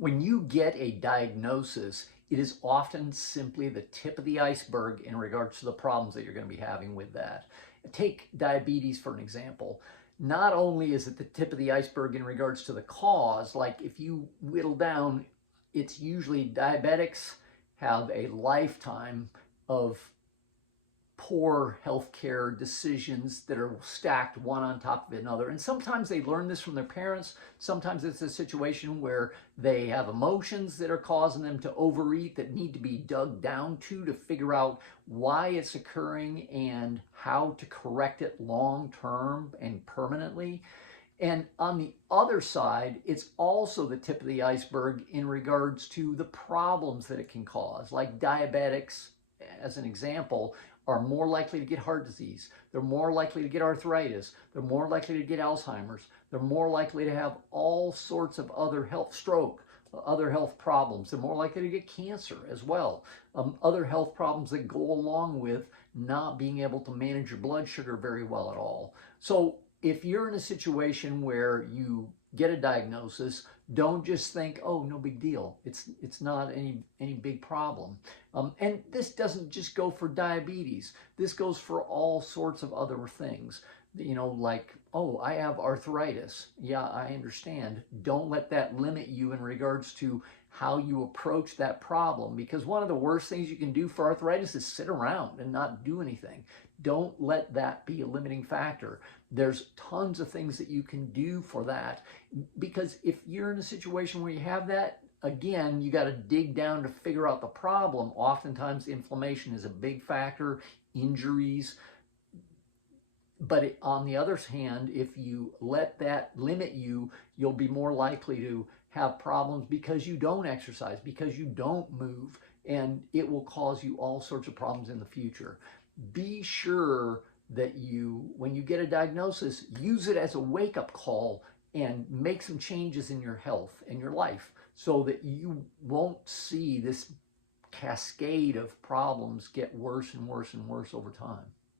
When you get a diagnosis, it is often simply the tip of the iceberg in regards to the problems that you're going to be having with that. Take diabetes for an example. Not only is it the tip of the iceberg in regards to the cause, like if you whittle down, it's usually diabetics have a lifetime of poor healthcare decisions that are stacked one on top of another. And sometimes they learn this from their parents. Sometimes it's a situation where they have emotions that are causing them to overeat that need to be dug down to figure out why it's occurring and how to correct it long term and permanently. And on the other side, it's also the tip of the iceberg in regards to the problems that it can cause, like diabetics, as an example, are more likely to get heart disease. They're more likely to get arthritis. They're more likely to get Alzheimer's. They're more likely to have all sorts of other health, stroke, other health problems. They're more likely to get cancer as well. Other health problems that go along with not being able to manage your blood sugar very well at all. So if you're in a situation where you get a diagnosis, don't just think, oh, no big deal. It's not any big problem. And this doesn't just go for diabetes. This goes for all sorts of other things. You know, like, oh, I have arthritis. Yeah, I understand. Don't let that limit you in regards to how you approach that problem, because one of the worst things you can do for arthritis is sit around and not do anything. Don't let that be a limiting factor. There's tons of things that you can do for that, because if you're in a situation where you have that, again, you got to dig down to figure out the problem. Oftentimes inflammation is a big factor, injuries. But on the other hand, if you let that limit you, you'll be more likely to have problems because you don't exercise, because you don't move, and it will cause you all sorts of problems in the future. Be sure that when you get a diagnosis, use it as a wake-up call and make some changes in your health and your life so that you won't see this cascade of problems get worse and worse and worse over time.